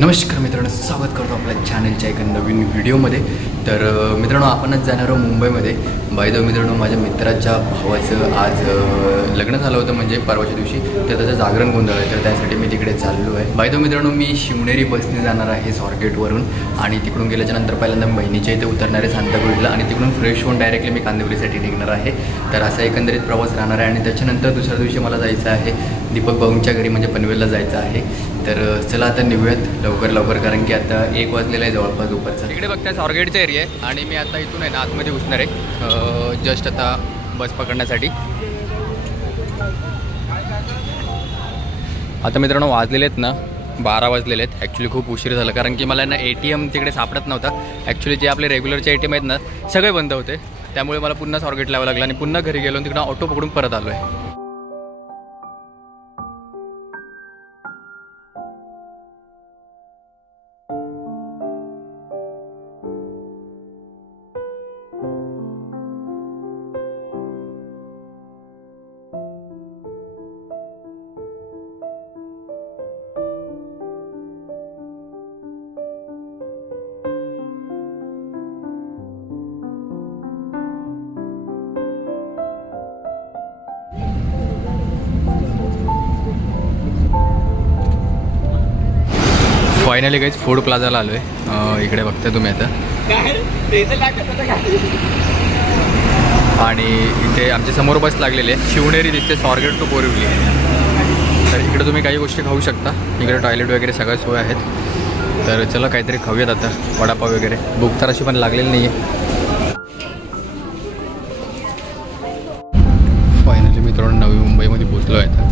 नमस्कार मित्रांनो, स्वागत करतो आपल्या चॅनलच्या एका नवीन व्हिडिओमध्ये। तर मित्रांनो, आपणच जाणार आहोत मुंबईमध्ये। बाय द वे मित्रांनो, माझ्या मित्राच्या भावाचं आज लग्न झालं होतं, म्हणजे परवाच्या दिवशी। तर त्याचं जागरण गोंधळ आहे, तर त्यासाठी मी तिकडे चाललो आहे। बाय द वे मित्रांनो, मी शिवनेरी बसने जाणार आहे स्वारगेटवरून, आणि तिकडून गेल्याच्यानंतर पहिल्यांदा बहिणीच्या इथे उतरणार आहे सांताक्रूजला, आणि तिकडून फ्रेश होऊन डायरेक्टली मी कांदिवलीसाठी निघणार आहे। तर असा एकंदरीत प्रवास राहणार आहे, आणि त्याच्यानंतर दुसऱ्या दिवशी मला जायचं आहे दीपक भाऊंच्या घरी, म्हणजे पनवेलला जायचं आहे। तर चला आता निघूयात लवकर, कारण की आता 1 वाजलेला आहे जवळपास दुपारचा। इकडे बघताय स्वारगेटचा एरिया आहे, आणि मी आता इथून आहे ना आतमध्ये घुसणार आहे जस्ट आता बस पकडण्यासाठी। आता मित्रांनो वाजलेले आहेत ना 12 वाजलेले आहेत। ॲक्च्युली खूप उशीर झाला, कारण की मला ना ATM तिकडे सापडत नव्हता। ॲक्च्युली जे आपले रेग्युलरचे ATM आहेत ना सगळे बंद होते, त्यामुळे मला पुन्हा स्वारगेट लावावं लागलं, आणि पुन्हा घरी गेलो तिकडं ऑटो पकडून परत आलो आहे। फायनली गाईज फूड प्लाझाला आलो आहे। इकडे बघताय तुम्ही आता, आणि इथे आमच्या समोर बस लागलेली आहे, शिवनेरी दिसते स्वारगेट टू बोरिवली। तर इकडे तुम्ही काही गोष्टी खाऊ शकता, इकडे टॉयलेट वगैरे सगळ्या सोय आहेत। तर चला काहीतरी खाऊयात आता, वडापाव वगैरे। भूक तर अशी पण लागलेली नाही आहे। फायनली मित्रांनो नवी मुंबईमध्ये पोचलो आहे आता,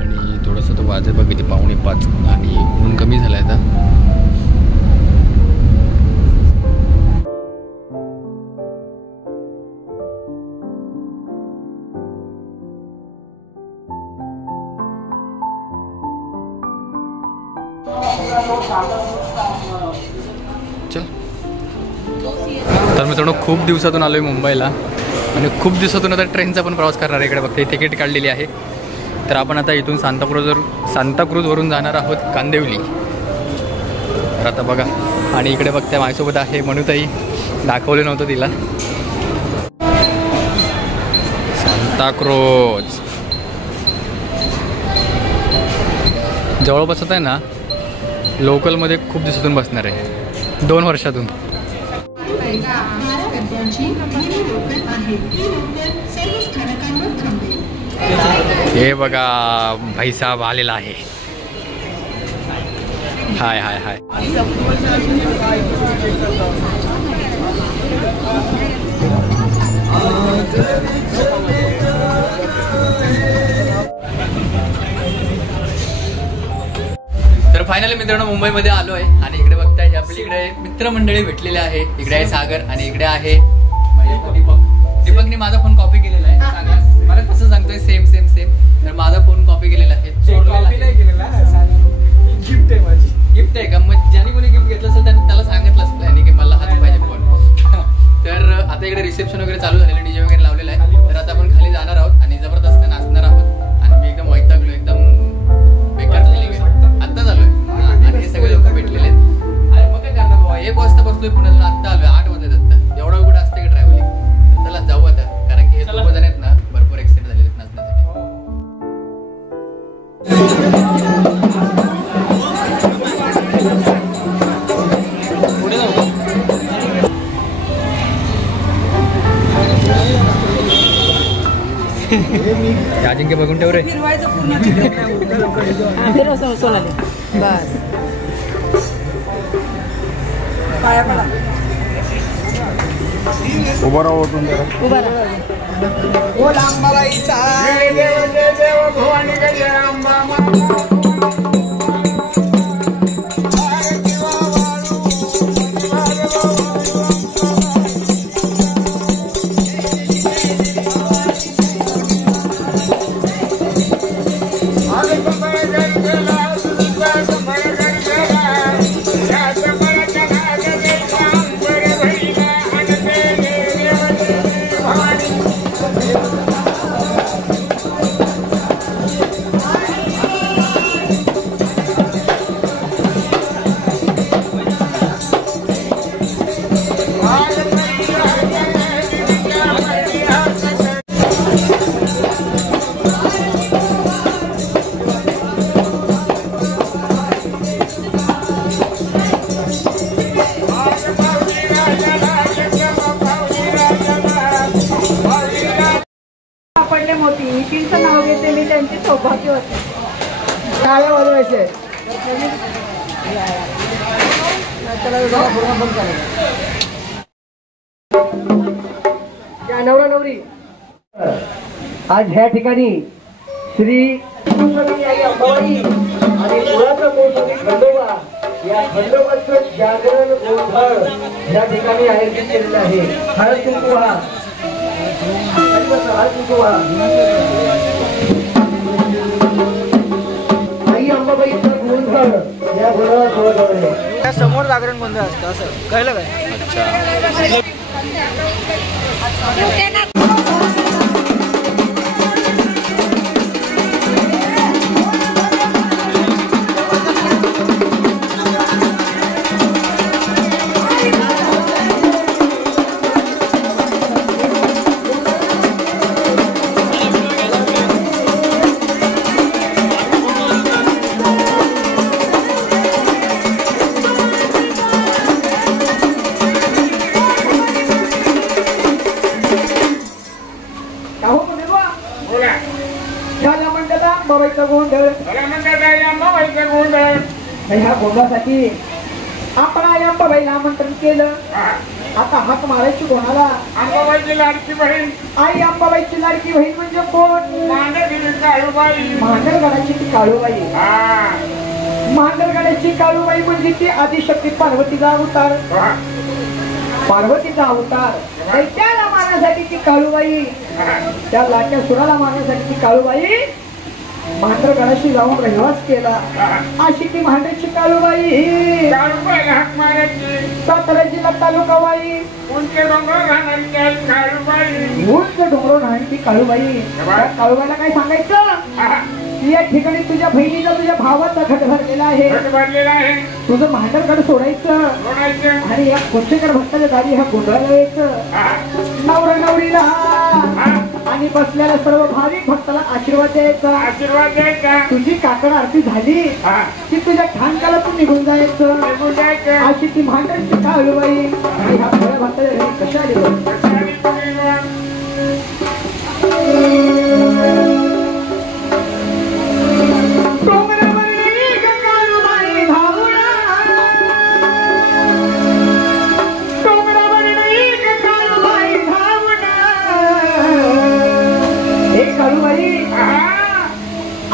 आणि थोडंसं तर वाजे बघ किती 4:45, आणि ऊन कमी झालं आहे आता। चल, तर मित्रांनो खूप दिवसातून आलो आहे मुंबईला, आणि खूप दिवसातून आता ट्रेनचा पण प्रवास करणार आहे। इकडे बघते तिकीट काढलेली आहे। तर आपण आता इथून सांताक्रूजवरून जाणार आहोत कांदिवली। तर आता बघा, आणि इकडे बघते माझ्यासोबत आहे मनुताई, दाखवलं नव्हतं तिला। सांताक्रूज जवळपास आहे ना, लोकलमध्ये खूप दिवसातून बसणार आहे, 2 वर्षातून। हे बघा भाईसाहेब आलेला आहे। हाय हाय हाय। तर फायनली मित्रांनो मुंबईमध्ये आलो आहे, आणि इकडे बघताय आपली इकडे मित्रमंडळी भेटलेले आहे। इकडे आहे सागर, आणि इकडे आहे दीपकने माझा फोन कॉपी केलेला आहे। मला कसं सांगतोय सेम सेम सेम। तर माझा फोन कॉपी केलेला आहे, गिफ्ट आहे माझी। गिफ्ट आहे का? मग ज्याने कोणी गिफ्ट घेतलं असेल त्याला सांगितलं असेल की मला हाच पाहिजे फोन। तर आता इकडे रिसेप्शन वगैरे चालू झालेलं, DJ वगैरे लावलेलं आहे। तर आता आपण खाली जाणार आहोत, आणि जबरदस्त नाचणार आहोत, आणि मी एकदम वैतागलो, एकदम बेकार फिलिंग आहे। आत्ता झालोय, आणि हे सगळे लोक भेटलेले आहेत। आणि मग काय करणार बाबा, 1 वाजता बसलोय पुण्यातून, आत्ता आलोय 8 वाजता। आता एवढा कुठं असते का ट्रॅव्हलिंग? चला जाऊ आता, कारण की हे 2 जण आहेत ना भरपूर एक्साइट झालेले आहेत नाचण्यासाठी। अजिंक्य बघून ठेव रे। बस उभा राहा, उभा राहा। टाळ्या वाजवायचे. या नवरा नवरी आज ह्या ठिकाणी श्री आई अंबाबाई आणि मुळाचा मूळ खंडोबा या खंडोबाचं जागरण गोंधळ या ठिकाणी आयोजित केलेलं आहे. हळद कुंकू हा आई अंबाबाईचा गोंधळ या गोंधळात समोर जागरण गोंधळ असतं असं कळलं काय? अच्छा. ह्या गोंधळासाठी आपण आई अंबाबाईला आमंत्रण केलं. आता हात मारायची कोणाला? अंबाबाईची लाडकी बहीण. आई अंबाबाईची लाडकी बहीण म्हणजे कोण? काळूबाई. मांडरगडाची ती काळूबाई. मांडरगडाची काळूबाई म्हणजे ती आदिशक्ती पार्वतीचा अवतार. पार्वतीचा अवतार त्याला मारण्यासाठी ती काळूबाई, त्या लाट्या सुराला मारण्यासाठी ती काळूबाई मांडरगडाशी जाऊन रहिवास केला. अशी ती मांडरची काळूबाई. सातारा जिल्हा तालुका वाई उंच डोंगर राहणारी ती काळूबाई. त्या काळूबाईला काय सांगायचं? या ठिकाणी तुझ्या बहिणीचा तुझ्या भावाचा घट भरलेला आहे. तुझं मांडरगड सोडायचं आणि या कोचेकर भक्ताच्या दारी ह्या गोंधळाला यायचं. नवरा नवरीला आणि बसलेल्या सर्व भाविक भक्ताला आशीर्वाद द्यायचा. तुझी काकड आरती झाली की तुझ्या ठाणकाला तू निघून जायचं. अशी ती मांडरची काळूबाई आणि ह्या सगळ्या भक्ताच्या घरी कशा आली?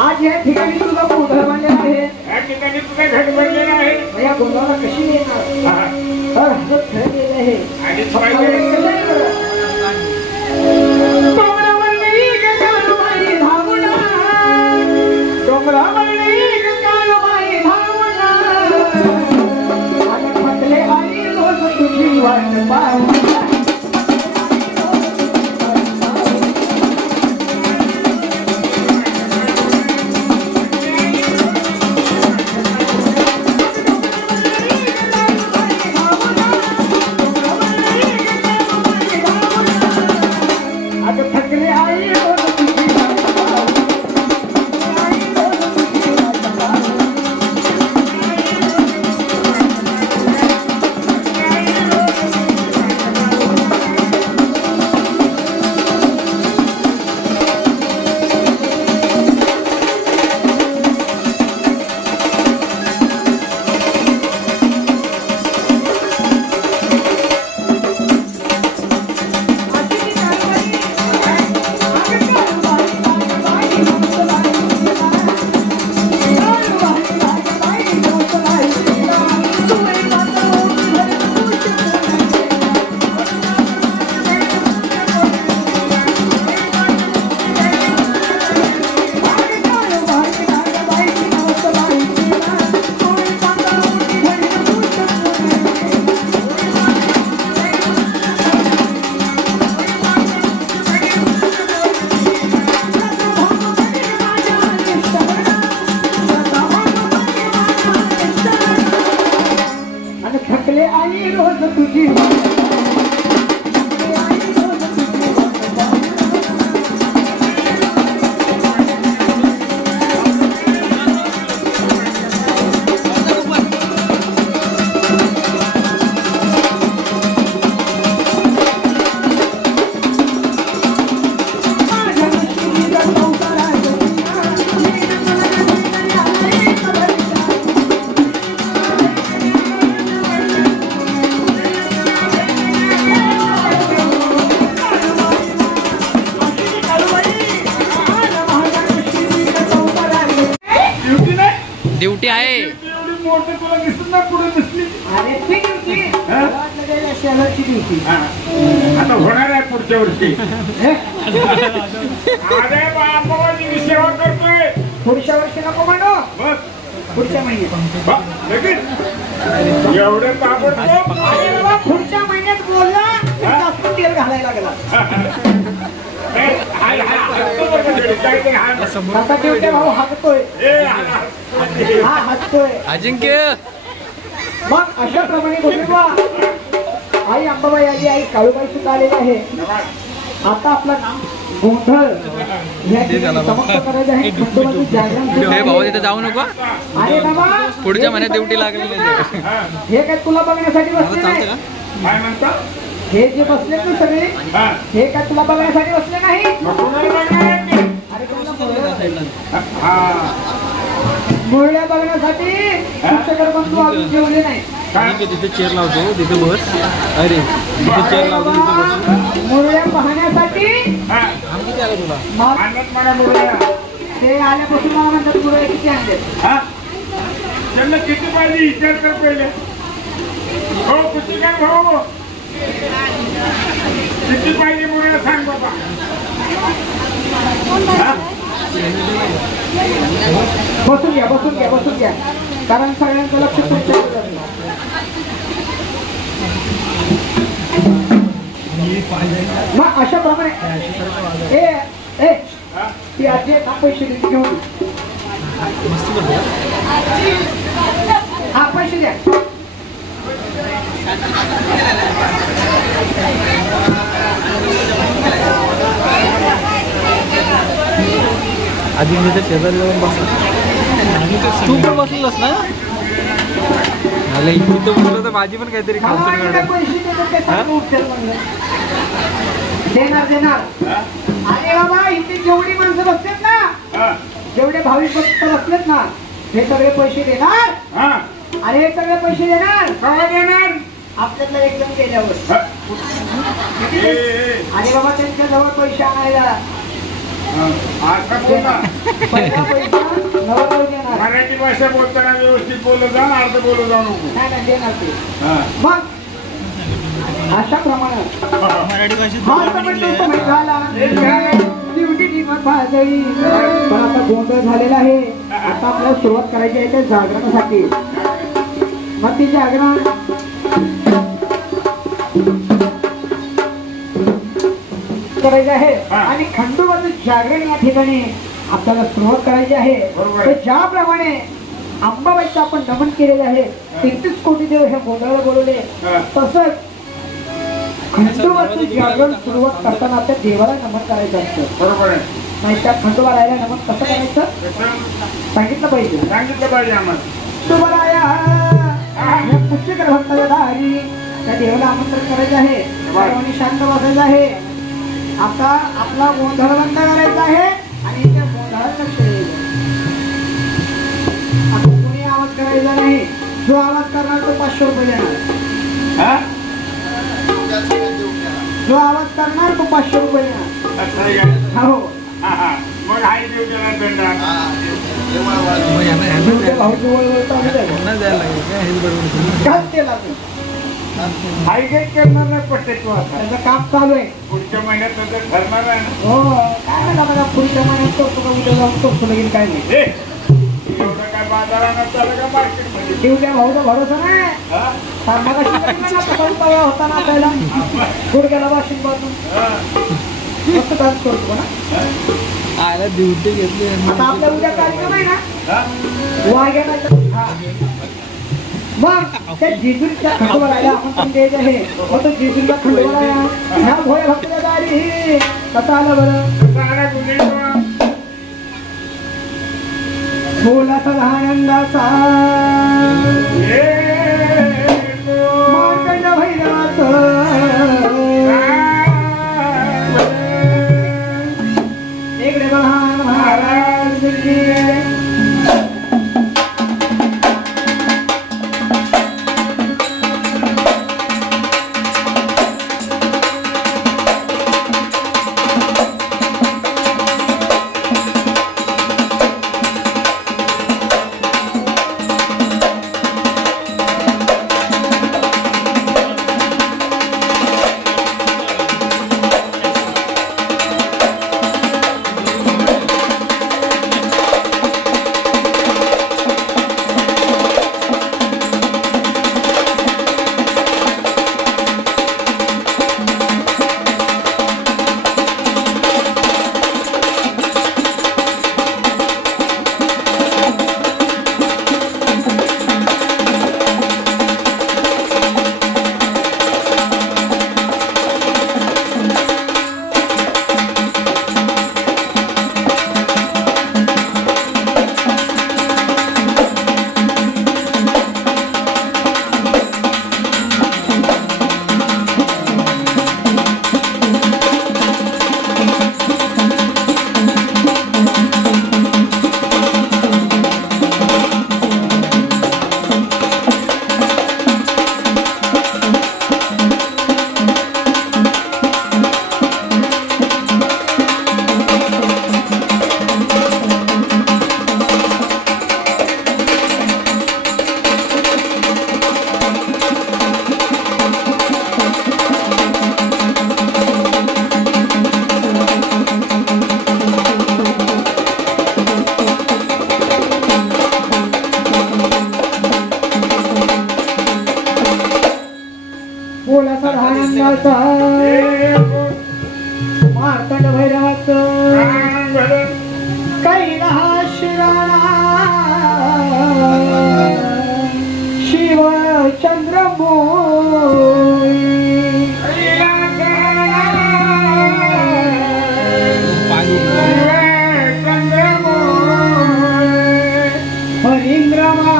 आज या ठिकाणी तुझा गोंधळ बनलेला आहे. या ठिकाणी तुझा घट बनलेला आहे. या गोंधळाला कशी येणार? तर हसत खेळलेले आहे. आणि तुझी वाट पाहू ड्युटी आहे. एवढी मोठी तुला दिसत ना पुढे दिसली. अरे ती ड्युटी शेजारची ड्युटी. आता होणार आहे पुढच्या वर्षी. अरे बाबाजी मी सेवा करतोय. पुढच्या वर्षी नको म्हणू, बस पुढच्या महिन्यात. लगेच एवढं ताबडतोब. अरे बाबा पुढच्या महिन्यात बोलला जास्त तेल घालायला लागला. आता ड्युटी भाऊ हाकतोय, हा हसतोय. अजिंक्य मग अशा प्रमाणे गोविंदबा आई अंबाबाई आली, आई काळूबाई सुद्धा आलेली आहे. आता आपला गोंधळ या ठिकाणी समाप्त करायचं आहे. खंडोबाचं जागरण सुरू हे आहे. भाऊ तिथे जाऊ नको. अरे बाबा पुढच्या महिन्यात ड्युटी लागलेली आहे. हे काय तुला बघण्यासाठी बसले नाही. काय म्हणता? हे जे बसलेत ना सगळे, हे काय तुला बघण्यासाठी बसले नाही. अरे कोणाला मुरळ्या बघण्यासाठी शिक्षकर बंधू अजून जेवले नाही. तिथे चेअर लावतो, तिथे बस. अरे तिथे चेअर लावतो, तिथे बस. मुरळ्या पाहण्यासाठी तुला ते आल्यापासून मला म्हणतात मुरळ्या किती आणले. त्यांना किती पाहिजे विचार कर पहिले. हो किती काय भाऊ किती पाहिजे मुळे सांग बाबा. बसून घ्या, बसून घ्या, बसून घ्या, कारण सगळ्यांचं लक्ष तुमच्याकडे जातं. मग अशा प्रमाणे ए ए ती आजी आहे ना, पैसे देते घेऊन. हा पैसे द्या. आधी मी तर शेजारी जाऊन बसला. तू पण बसलास ना? अरे इथे तर बोललो तर माझी पण काहीतरी मला खालचं वाटलं काढ. पैसे देतात ते सगळं उठतील म्हणलं. देणार देणार. अरे बाबा इथे जेवढी माणसं बसतात ना, जेवढे भाविक भक्त बसलेत ना, हे सगळे पैसे देणार. अरे हे सगळे पैसे देणार. केव्हा देणार? आपल्याला एकदम केल्यावर. अरे बाबा त्यांच्या जवळ पैसे आणायला आता बोला. पहिला पैसा नवरदेव देणार. मराठी भाषा बोलताना व्यवस्थित बोलत जा, अर्ध बोलत जाऊ नको. नाही नाही देणार ते. मग अशा प्रमाणात हा समजतो समय झाला. ड्युटी दिवस भाजली. पण आता गोंधळ झालेला आहे. आता आपल्याला सुरुवात करायची आहे त्या जागरणासाठी. मग ती जागरण करायचं आहे आणि खंडोबाचं जागरण या ठिकाणी आपल्याला सुरुवात करायची आहे. तर ज्याप्रमाणे अंबाबाईचं आपण नमन केलेलं आहे, 33 कोटी देव ह्या गोंधळाला बोलवले, तसंच खंडोबाचं जागरण सुरुवात करताना त्या देवाला नमन करायचं असतं. बरोबर आहे. नाही त्या खंडोबा राहायला नमन कसं करायचं सांगितलं पाहिजे. सांगितलं पाहिजे आम्हाला. खंडोबाराया ह्या पुष्यकर भक्ताच्या दारी त्या देवाला आमंत्रण करायचं आहे. सर्वांनी शांत बसायचं आहे. आता आपला गोंधळ बंद करायचा आहे आणि त्या गोंधळात लक्ष द्यायचं. आता कोणी आवाज करायचा नाही. जो आवाज करणार तो 500 रुपये देणार. जो आवाज करणार तो 500 रुपये देणार. हो मग आई देव देणार भेटणार. भाऊ जवळ द्यायला लागेल काय हे बरोबर. आई काही करणार नाही पट्टे तू आता. त्याचं काम चालू आहे. पुढच्या महिन्यात नंतर ठरणार आहे ना. हो काय नाही दादा, पुढच्या महिन्यात करतो का उद्या जाऊन करतो लगेच काय नाही. एवढं काय बाजारानं चाललं का मार्केटमध्ये. देवच्या भाऊचा भरोसा नाही. होता ना आपल्याला गुडघ्याला वाशिंग बाजून मस्त डान्स करतो ना. आयला ड्युटी घेतली. आता आपल्या उद्या कार्यक्रम आहे ना, वाघ्याला. मग त्या जेजुरीच्या खंडोबाला आमंत्रण द्यायचं आहे. मग तो जेजुरीला खंडोबाला ह्या भोळ्या भक्ताच्या दारी कसं आलं बरं. बोला सदा आनंदाचा मार्कंड भैरवाचं इकडे महान महाराज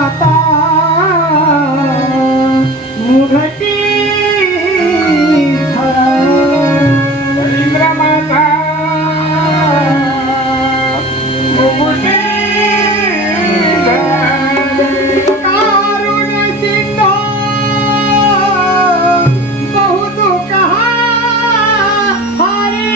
माता मुघटी इंद्र माता मुकुटी कारुण सिंधो बहुत कहा हरे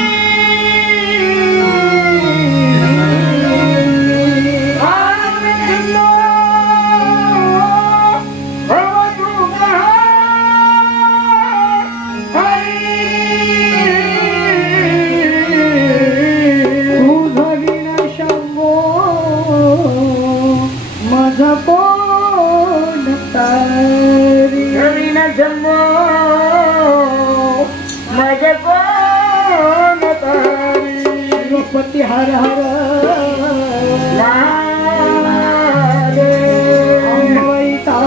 पति हर हर अमृता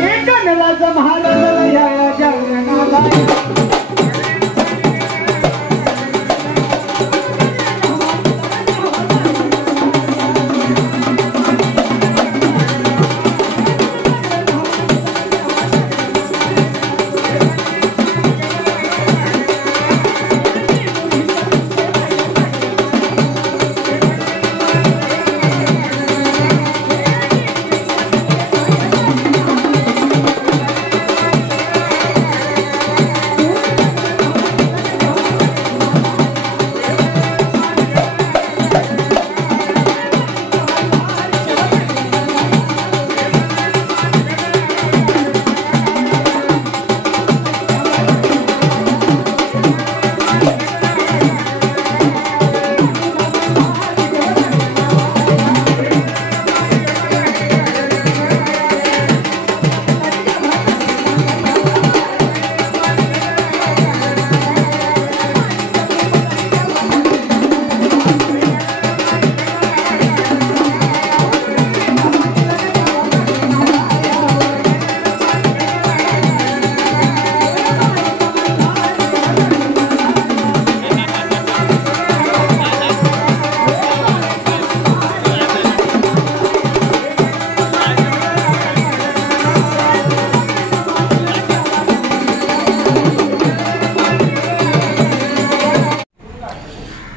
एक नला महाराज जगन्नाथ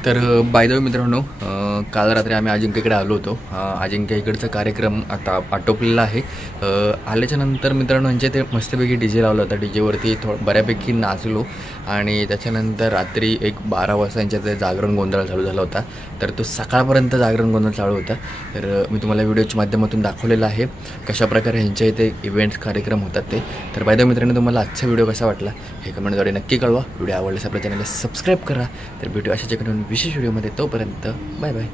तर बाय द वे मित्रांनो, काल रात्री आम्ही अजिंक्यकडे आलो होतो. अजिंक्य इकडचा कार्यक्रम आता आटोपलेला आहे. आल्याच्या नंतर मित्रांनो यांच्या ते मस्तपैकी डी जे लावला होता. डी जेवरती बऱ्यापैकी नाचलो आणि त्याच्यानंतर रात्री एक 12 वाजता यांच्या ते जागरण गोंधळ चालू झाला होता. तर तो सकाळपर्यंत जागरण गोंधळ चालू होता. तर मी तुम्हाला व्हिडिओच्या माध्यमातून दाखवलेला आहे कशाप्रकारे ह्यांच्या इथे इव्हेंट्स कार्यक्रम होतात ते. तर बाय द वे मित्रांनो, तुम्हाला आजचा व्हिडिओ कसा वाटला हे कमेंटद्वारे नक्की कळवा. व्हिडिओ आवडल्यास आपल्या चॅनलला सबस्क्राईब करा. तर भेटू अशाच एका विशेष व्हिडिओमध्ये. तोपर्यंत बाय बाय.